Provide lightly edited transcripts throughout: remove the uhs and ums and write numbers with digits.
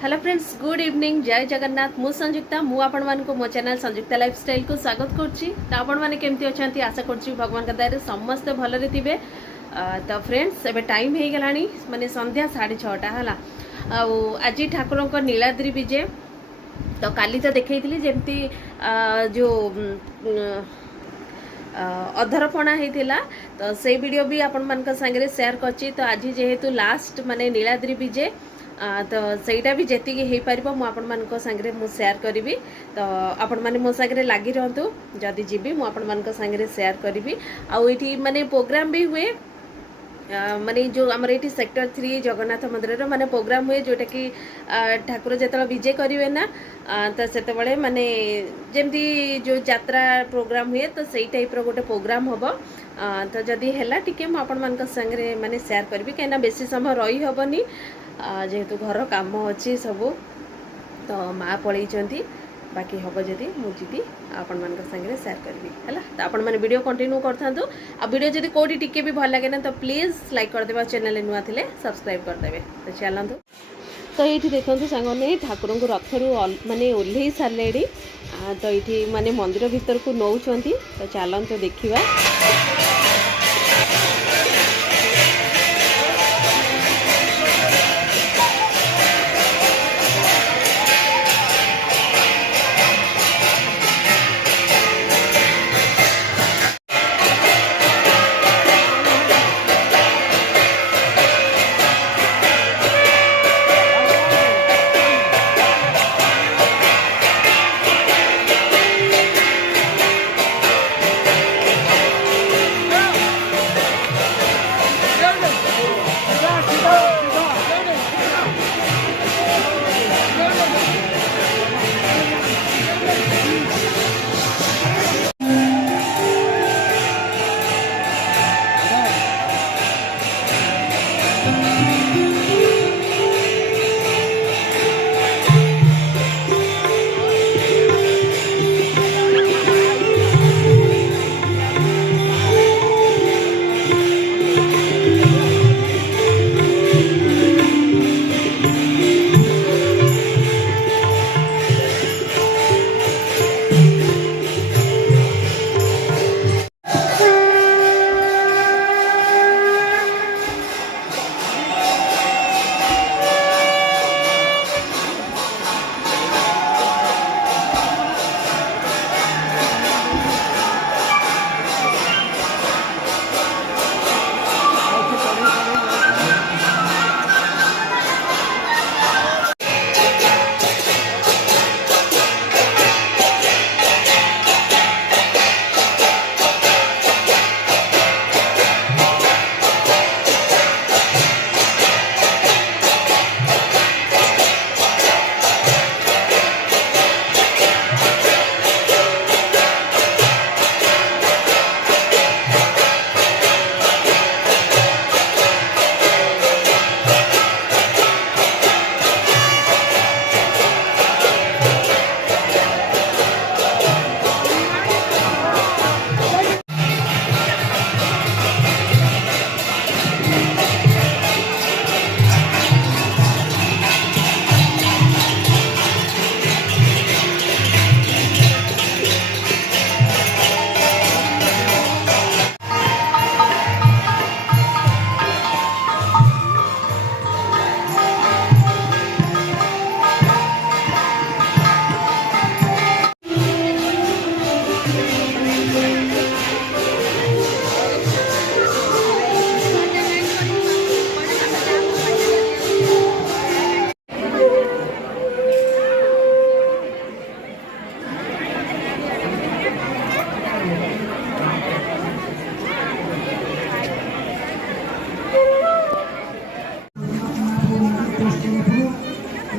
Hello friends, good evening, जय जगन्नाथ। मु संयुक्ता मु आपण मानक मो चैनल संयुक्ता लाइफस्टाइल को स्वागत करछि। तो आपण माने केमती अछंती आशा करछि भगवान का दया रे समस्त भलरे थिबे। तो फ्रेंड्स एबे टाइम हे गलानी माने संध्या 6:30 हला। आज ठाकुर को नीलाद्री विजय। तो काली तो देखैथिली जेमती जो अधरपणा होता तो से वीडियो भी आपण मान संगे शेयर करछि। तो आज जेहेतु लास्ट माने नीलाद्री विजय तो सहीटा भी जेतिकी हो पार मुझे मान संगे मुझे शेयर करी। तो आपण मैंने मो सागर लगी रहतु जदि जीवी मुझे संगे शेयर करी। आईटी माने प्रोग्राम भी हुए माने जो आमर ये सेक्टर 3 जगन्नाथ मंदिर माने प्रोग्राम हुए जोटा कि ठाकुर जो विजय करेंगे ना तो से माने जमती जो यात्रा प्रोग्राम हुए तो सही टाइप गोटे प्रोग्राम हम। तो जदि है टी मुझे संगे माने शेयर करी कहीं बेसी समय रही हेनी जेहेतु घर काम अच्छी सब। तो माँ पलैंती बाकी हम जदि मुझे आपण मान संगे शेयर करी है। तो आपण मैंने वीडियो कंटिन्यू करथांतु। आ वीडियो जदि कोडी टिके भी भल लगे ना तो प्लीज लाइक करदे, चैनल नुआ थिले सब्सक्राइब करदे। तो चलतु। तो ये देखो सांगने ठाकुर को रथरू माने ओल्हे सारे। तो ये माने मंदिर भीतर को नौ। तो चलतु देखा।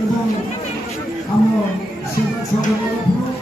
এবং আমার সেবা সহযোগিতা